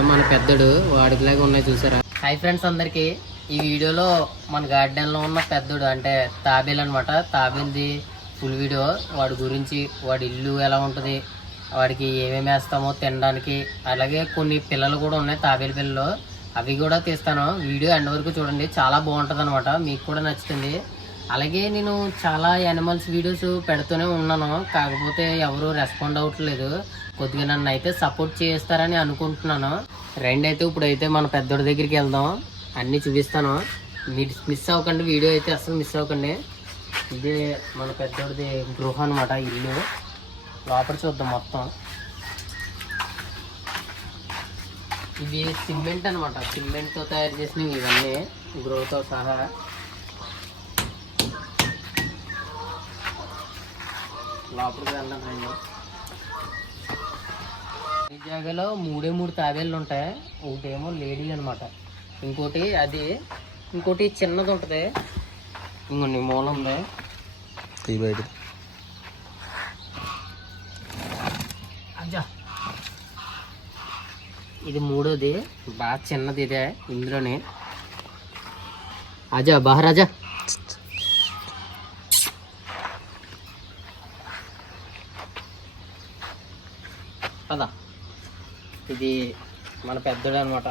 మొత్తం మన పెద్దడు వాడికిలాగా ఉన్నాయి చూసారా? హాయ్ ఫ్రెండ్స్ అందరికి. ఈ వీడియోలో మన గార్డెన్లో ఉన్న పెద్దడు అంటే తాబేలు అనమాట తాబేలుది ఫుల్ వీడియో వాడి గురించి వాడి ఇల్లు ఎలా ఉంటుంది వాడికి ఏమేమి వేస్తామో తినడానికి అలాగే కొన్ని పిల్లలు కూడా ఉన్నాయి తాబేలు పిల్లలు. అవి కూడా తీస్తాను. వీడియో ఎండ్ వరకు చూడండి. చాలా బాగుంటుంది అనమాట మీకు కూడా నచ్చుతుంది. అలాగే నేను చాలా యానిమల్స్ వీడియోస్ పెడుతూనే ఉన్నాను. కాకపోతే ఎవరు రెస్పాండ్ అవ్వట్లేదు. కొద్దిగా నన్ను అయితే సపోర్ట్ చేస్తారని అనుకుంటున్నాను. రెండు అయితే ఇప్పుడైతే మన పెద్దోడి దగ్గరికి వెళ్దాం. అన్నీ చూపిస్తాను. మీరు మిస్ అవ్వకండి వీడియో అయితే అసలు మిస్ అవ్వకండి. ఇది మన పెద్దోడిది గృహం అనమాట ఇల్లు. లోపల చూద్దాం మొత్తం. ఇవి సిమెంట్ అనమాట సిమెంట్తో తయారు చేసినవి ఇవన్నీ గృహతో సహా. లోపలికి వెళ్దాం ఈ జాగాలో మూడే మూడు తాబేళ్ళు ఉంటాయి. ఒకటేమో లేడీ అనమాట ఇంకోటి అది ఇంకోటి చిన్నది ఉంటుంది. ఇంకొన్ని మూల ఉంది. బయట ఇది మూడోది. బాగా చిన్నది ఇదే ఇందులోనే. అజా బహరాజా పద. ఇది మన పెద్దడు అనమాట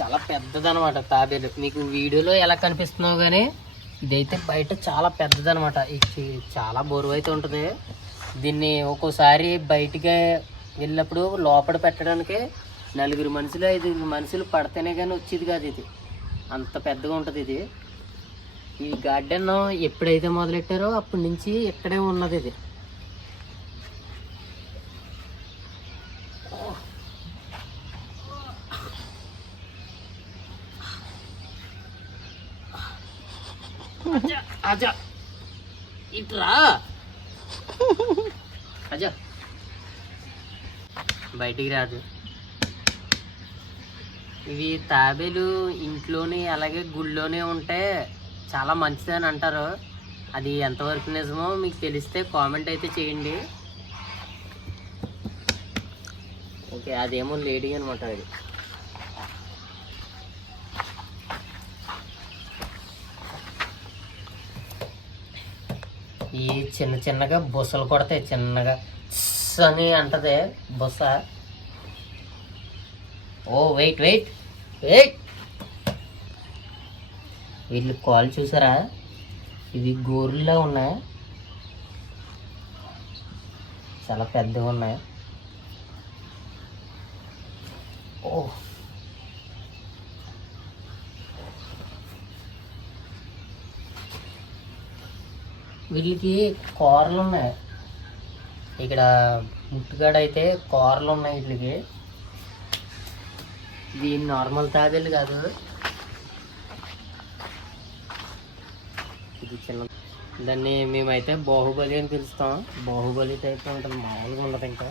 చాలా పెద్దదనమాట తాబేలు. మీకు వీడియోలో ఎలా కనిపిస్తున్నావు కానీ ఇదైతే బయట చాలా పెద్దదనమాట. ఇది చాలా బరువు అయితే ఉంటుంది. దీన్ని ఒక్కోసారి బయటికి వెళ్ళినప్పుడు లోపల పెట్టడానికి నలుగురు మనుషులు ఐదు మనుషులు పడితేనే కానీ వచ్చేది కాదు ఇది. అంత పెద్దగా ఉంటుంది ఇది. ఈ గార్డెన్ ఎప్పుడైతే మొదలెట్టారో అప్పటి నుంచి ఇక్కడే ఉన్నది ఇది అజా అజా ఇట్రా అజా. బయటికి రాదు. ఇవి తాబేలు ఇంట్లోనే అలాగే గుళ్ళోనే ఉంటే చాలా మంచిదని అంటారు. అది ఎంతవరకు నిజమో మీకు తెలిస్తే కామెంట్ అయితే చేయండి. ఓకే అదేమో లేడీ అనమాట అది. ఈ చిన్న చిన్నగా బుసలు కొడతాయి చిన్నగా అని అంటది బుస. ఓ వెయిట్ వెయిట్ వెయిట్. వీళ్ళు కాల్ చూసారా? ఇవి గోరుల్లో ఉన్నాయి. చాలా పెద్దగా ఉన్నాయి. ఓ. వీళ్ళకి కూరలు ఉన్నాయి ఇక్కడ ముట్టుగాడ అయితే కూరలు ఉన్నాయి వీటికి ఇది నార్మల్ తాబేలు కాదు. ఇది చిన్న దాన్ని మేమైతే బాహుబలి అని పిలుస్తాం. బాహుబలి టైప్ ఉంటుంది మామూలుగా ఉండదు ఇంకా.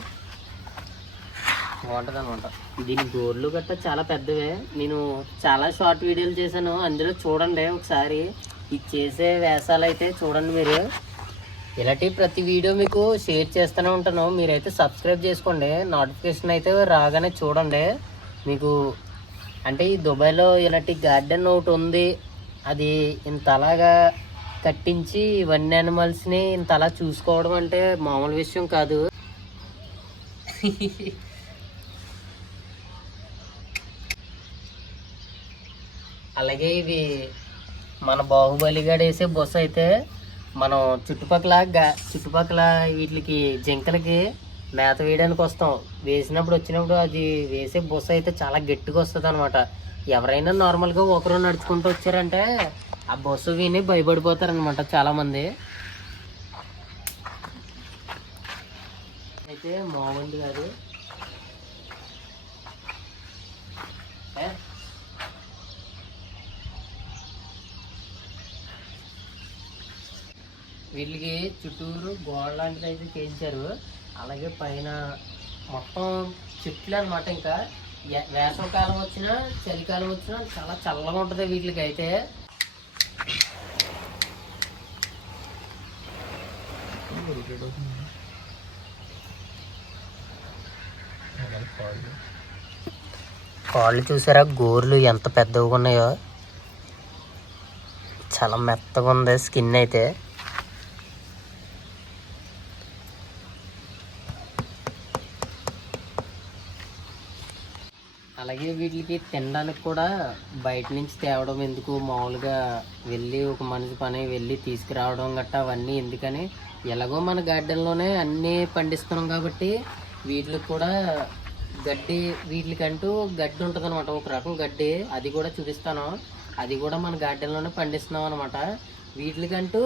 బాగుంటుంది అనమాట దీని గోర్లు గట్ట చాలా పెద్దవే. నేను చాలా షార్ట్ వీడియోలు చేశాను. అందులో చూడండి ఒకసారి. ఇది చేసే వేషాలు అయితే చూడండి మీరు. ఇలాంటి ప్రతి వీడియో మీకు షేర్ చేస్తూనే ఉంటాను మీరైతే సబ్స్క్రైబ్ చేసుకోండి. నోటిఫికేషన్ అయితే రాగానే చూడండి. మీకు అంటే ఈ దుబాయ్లో ఇలాంటి గార్డెన్ ఒకటి ఉంది. అది ఇంత అలాగా కట్టించి ఇవన్నీ యానిమల్స్ని ఇంత అలా చూసుకోవడం అంటే మామూలు విషయం కాదు. అలాగే ఇవి మన బాహుబలిగాడు వేసే బొస్స అయితే మనం చుట్టుపక్కల చుట్టుపక్కల వీటికి జింకలకి మేత వేయడానికి వస్తాం. వేసినప్పుడు వచ్చినప్పుడు అది వేసే బొస్స అయితే చాలా గట్టిగా వస్తుంది అనమాట ఎవరైనా నార్మల్గా ఒకరు నడుచుకుంటూ వచ్చారంటే ఆ బస్సు విని భయపడిపోతారనమాట చాలామంది. అయితే మామూలు కాదు వీళ్ళకి చుట్టూరు గోడ లాంటిది అయితే చేయించారు. అలాగే పైన మొత్తం చెట్లు అనమాట ఇంకా. వేసవకాలం వేసవికాలం వచ్చినా చలికాలం వచ్చినా చాలా చల్లగా ఉంటుంది వీటికి అయితే. కాళ్ళు చూసారా? గోర్లు ఎంత పెద్దగా ఉన్నాయో. చాలా మెత్తగా ఉంది స్కిన్ అయితే అలాగే వీటికి తినడానికి కూడా బయట నుంచి తేవడం ఎందుకు? మామూలుగా వెళ్ళి ఒక మనిషి పని వెళ్ళి తీసుకురావడం గట్టా అవన్నీ ఎందుకని? ఎలాగో మన గార్డెన్లోనే అన్నీ పండిస్తున్నాం కాబట్టి వీటికి కూడా గడ్డి వీటికంటూ గడ్డి ఉంటుంది అనమాట ఒక రకం గడ్డి. అది కూడా చూపిస్తాను. అది కూడా మన గార్డెన్లోనే పండిస్తున్నాం అనమాట వీటికంటూ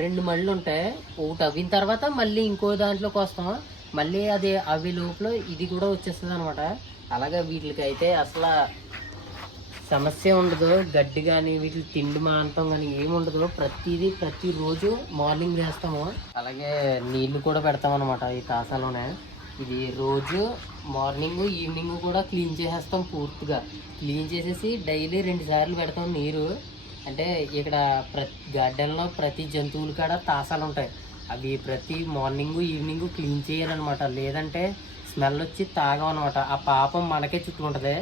రెండు మళ్ళు ఉంటాయి. ఒకటి అవిన తర్వాత మళ్ళీ ఇంకో దాంట్లోకి వస్తాం. మళ్ళీ అది అవి లోపల ఇది కూడా వచ్చేస్తుంది అనమాట అలాగే వీటికి అయితే అసలు సమస్య ఉండదు. గడ్డి కానీ వీటి తిండి మాంతం కానీ ఏమి ఉండదు. ప్రతిదీ ప్రతిరోజు మార్నింగ్ వేస్తాము అలాగే నీళ్ళు కూడా పెడతాం అనమాట ఈ తాసాలోనే. ఇది రోజు మార్నింగ్ ఈవినింగ్ కూడా క్లీన్ చేసేస్తాం పూర్తిగా. క్లీన్ చేసేసి డైలీ రెండు సార్లు పెడతాం నీరు. అంటే ఇక్కడ ప్రతి గార్డెన్లో ప్రతి జంతువులు కాడ తాసాలు ఉంటాయి అవి ప్రతి మార్నింగ్ ఈవినింగ్ క్లీన్ చేయాలన్నమాట. లేదంటే స్మెల్ వచ్చి అనమాట ఆ పాపం మనకే చుట్టుకుంటుంది.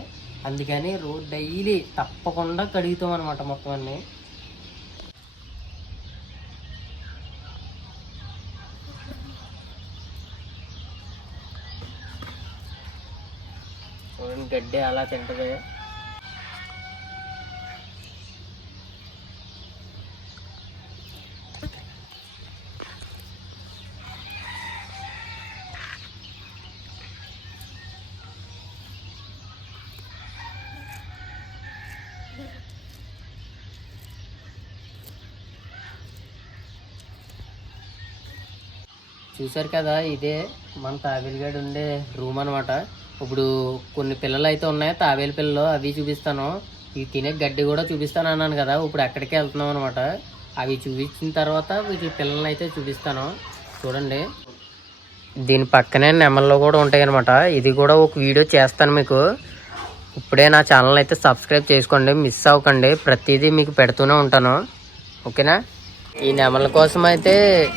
అందుకని రోజు డైలీ తప్పకుండా కడుగుతాం అనమాట మొత్తం అన్నీ గడ్డి అలా తింటది. చూసారు కదా ఇదే మన తాబేలుగాడు ఉండే రూమ్ అనమాట ఇప్పుడు కొన్ని పిల్లలు అయితే ఉన్నాయి తాబేలు పిల్లలు అవి చూపిస్తాను. ఇవి తినే గడ్డి కూడా చూపిస్తాను అన్నాను కదా ఇప్పుడు అక్కడికే వెళ్తున్నాం అనమాట అవి చూపించిన తర్వాత వీటి పిల్లల్ని అయితే చూపిస్తాను. చూడండి. దీని పక్కనే నెమల్లో కూడా ఉంటాయి అనమాట ఇది కూడా ఒక వీడియో చేస్తాను మీకు. ఇప్పుడే నా ఛానల్ అయితే సబ్స్క్రైబ్ చేసుకోండి మిస్ అవ్వకండి. ప్రతిదీ మీకు పెడుతూనే ఉంటాను. ఓకేనా? ఈ నెమల కోసం అయితే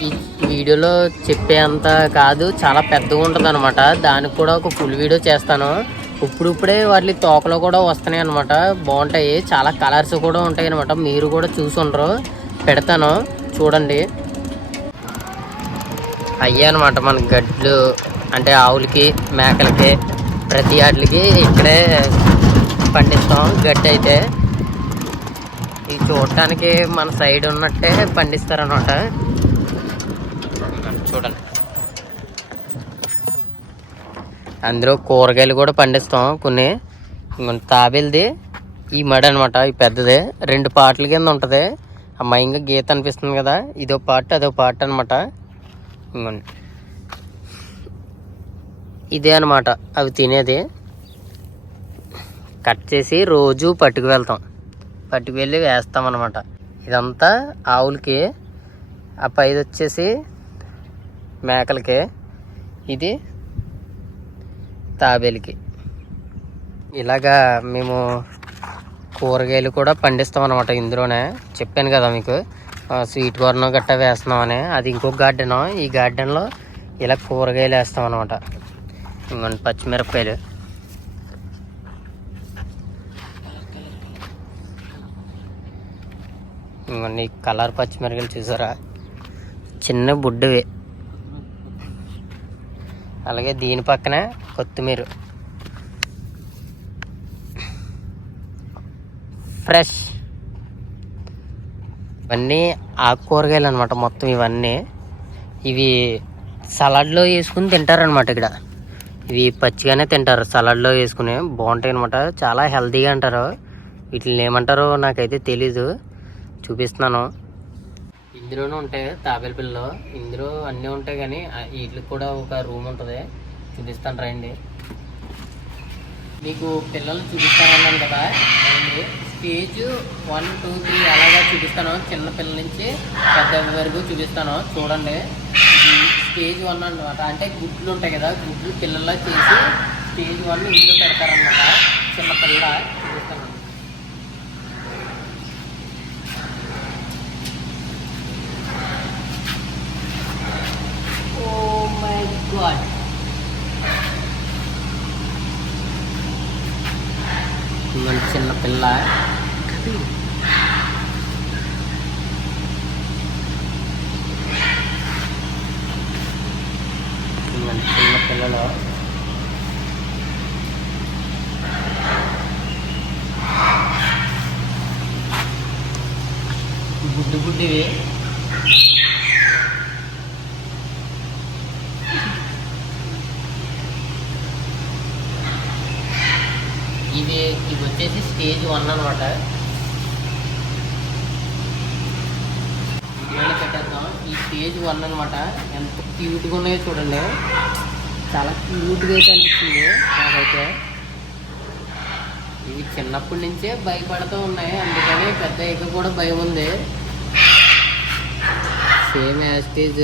ఈ వీడియోలో చెప్పేంత కాదు చాలా పెద్దగా ఉంటుంది అనమాట దానికి కూడా ఒక ఫుల్ వీడియో చేస్తాను. ఇప్పుడిప్పుడే వాటి తోకలో కూడా వస్తున్నాయి అనమాట బాగుంటాయి. చాలా కలర్స్ కూడా ఉంటాయి అనమాట మీరు కూడా చూసి ఉండరు. పెడతాను. చూడండి. అయ్యే అనమాట మన గడ్లు అంటే ఆవులకి మేకలకి ప్రతి వాటికి ఇక్కడే పండిస్తాం. గడ్డి అయితే చూడటానికి మన సైడ్ ఉన్నట్టే పండిస్తారనమాట చూడండి. అందులో కూరగాయలు కూడా పండిస్తాం కొన్ని. తాబేలుది ఈ మడి అనమాట ఈ పెద్దది. రెండు పాటల కింద ఉంటుంది. ఆ మైంగా గీత అనిపిస్తుంది కదా ఇదో పార్ట్ అదో పార్ట్ అనమాట ఇంకోండి ఇదే అనమాట అవి తినేది. కట్ చేసి రోజు పట్టుకు వెళ్తాం. పట్టుకువెళ్ళి వేస్తామన్నమాట. ఇదంతా ఆవులకి ఆ పైది వచ్చేసి మేకలకి ఇది తాబేలికి. ఇలాగా మేము కూరగాయలు కూడా పండిస్తాం అనమాట ఇందులోనే. చెప్పాను కదా మీకు స్వీట్ కార్న్ గట్టా వేస్తున్నామని. అది ఇంకొక గార్డెన్ ఈ గార్డెన్లో ఇలా కూరగాయలు వేస్తాం అనమాట పచ్చిమిరపకాయలు. మన కలర్ పచ్చిమిరకాయలు చూసారా? చిన్న బుడ్డవి. అలాగే దీని పక్కనే కొత్తిమీర. ఫ్రెష్. ఇవన్నీ ఆకుకూరగాయలు అనమాట మొత్తం ఇవన్నీ. ఇవి సలాడ్లో వేసుకుని తింటారనమాట ఇక్కడ. ఇవి పచ్చిగానే తింటారు. సలాడ్లో వేసుకుని బాగుంటాయి అనమాట చాలా హెల్తీగా అంటారు. వీటిని ఏమంటారో నాకైతే తెలీదు. చూపిస్తున్నాను. ఇందులోనే ఉంటాయి తాబేలు పిల్లలు ఇందులో అన్నీ ఉంటాయి కానీ వీటికి కూడా ఒక రూమ్ ఉంటుంది. చూపిస్తాను రండి. మీకు పిల్లలు చూపిస్తానన్నాను కదా స్టేజ్ వన్ టూ త్రీ అలాగా చూపిస్తాను. చిన్న పిల్లల నుంచి పెద్ద వరకు చూపిస్తాను. చూడండి. స్టేజ్ వన్ అనమాట అంటే గుడ్లు ఉంటాయి కదా గుడ్లు పిల్లల్లా చేసి స్టేజ్ వన్ ఇంట్లో పెడతారనమాట చిన్న పిల్ల చూపిస్తాను ఓ మై గాడ్ ఇంకొంచెం చిన్న పిల్ల ఇంకొంచెం చిన్న పిల్లలు గుడ్డు గుడ్డివి. ఇది ఇది వచ్చేసి స్టేజ్ వన్ అనమాట వీడియోలో పెట్టేద్దాం ఈ స్టేజ్ వన్ అనమాట ఎంత క్యూట్గా ఉన్నాయో చూడండి. చాలా క్యూట్గా అయితే అనిపించింది నాకైతే. ఇవి చిన్నప్పటి నుంచే భయపడుతూ ఉన్నాయి. అందుకని పెద్ద ఇక కూడా భయం ఉంది. సేమ్ యాస్టేజ్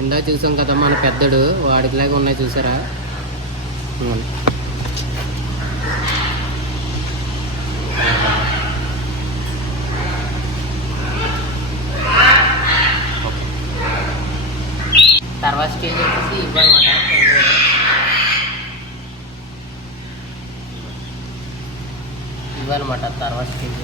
ఇందా చూసాం కదా మన పెద్దడు వాడికిలాగా ఉన్నాయి చూసారా? తర్వాత స్టేజ్ వచ్చేసి ఇవ్వనమాట. ఇవ్వనమాట తర్వాత స్టేజ్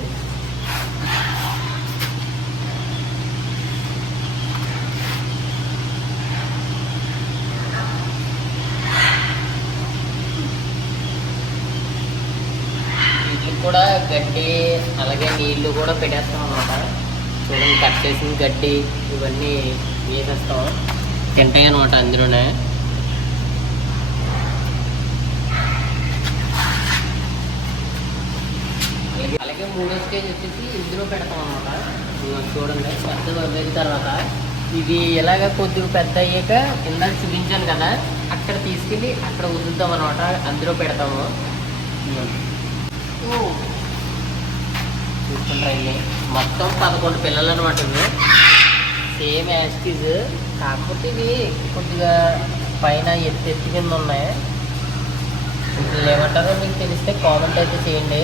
వీటికి కూడా గడ్డి అలాగే నీళ్ళు కూడా పెట్టేస్తాం అనమాట చూడండి కట్ చేసిన గడ్డి ఇవన్నీ వేసేస్తాం. తింటాయి అనమాట అందులోనే. అలాగే- అలాగే మూడో స్టేజ్ వచ్చేసి ఇందులో పెడతాం అనమాట చూడండి పెద్ద అయిన తర్వాత. ఇది ఇలాగ కొద్దిగా పెద్ద అయ్యాక ఇందాక చూపించాను కదా అక్కడ తీసుకెళ్ళి అక్కడ వదులుతాం అనమాట అందులో పెడతాము. ఓ. మొత్తం పదకొండు పిల్లలు అనమాట ఇవి సేమ్ యాస్టీజ్ కాకపోతే ఇవి కొద్దిగా పైన ఎత్తు ఎత్తు కింద ఉన్నాయి. వీళ్ళు ఏమంటారో మీకు తెలిస్తే కామెంట్ అయితే చేయండి.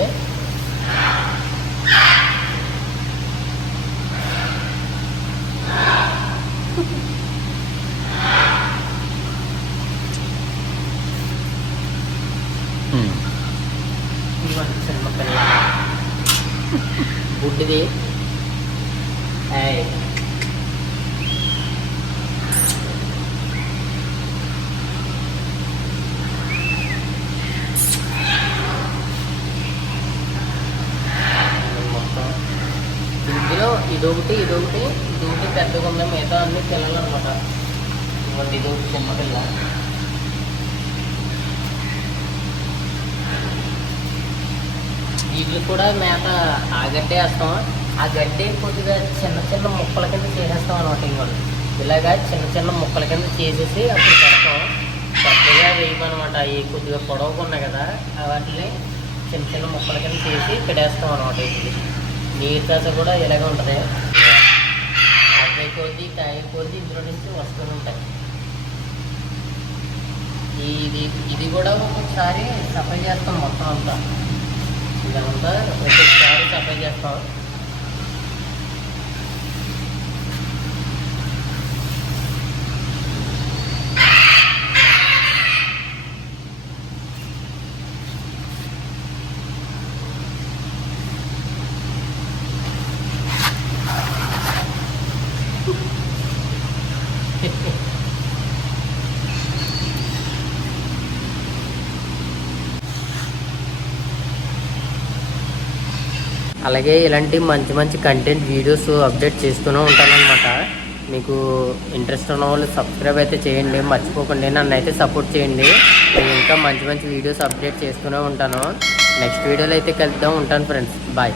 సినిమా పిల్ల గుడ్డిది మొత్తం. ఇందులో ఇదొకటి ఇదొకటి ఇదొకటి పెద్దగా ఉంది మిగతా అన్ని పిల్లలు అనమాట ఇవ్వండి ఇదొకటి చిన్న పిల్ల. వీటికి కూడా మేత ఆ గడ్డే వేస్తాం ఆ గడ్డే కొద్దిగా చిన్న చిన్న ముక్కల కింద చేసేస్తాం అనమాట ఇంకోటి ఇలాగా చిన్న చిన్న ముక్కల కింద చేసేసి అప్పుడు పెడతాం. పెద్దగా వేయమనమాట అవి కొద్దిగా పొడవుగా ఉన్నాయి కదా వాటిని చిన్న చిన్న ముక్కల కింద చేసి పెడేస్తాం అనమాట వీటికి నీరు దశ కూడా ఇలాగే ఉంటుంది. అబ్బాయి కొద్ది కాయ కొద్ది ఇందులో నుంచి వస్తూ ఉంటాయి. ఇది ఇది కూడా ఒక్కొక్కసారి సఫై చేస్తాం మొత్తం అంతా. ఇదంతా ఒక్కొక్కసారి సఫై చేస్తాం అలాగే ఇలాంటి మంచి మంచి కంటెంట్ వీడియోస్ అప్డేట్ చేస్తూనే ఉంటానన్నమాట. మీకు ఇంట్రెస్ట్ ఉన్న వాళ్ళు సబ్స్క్రైబ్ అయితే చేయండి. మర్చిపోకండి. నన్ను అయితే సపోర్ట్ చేయండి. నేను ఇంకా మంచి మంచి వీడియోస్ అప్డేట్ చేస్తూనే ఉంటాను. నెక్స్ట్ వీడియోలో అయితే కలుద్దాం. ఉంటాను ఫ్రెండ్స్ బాయ్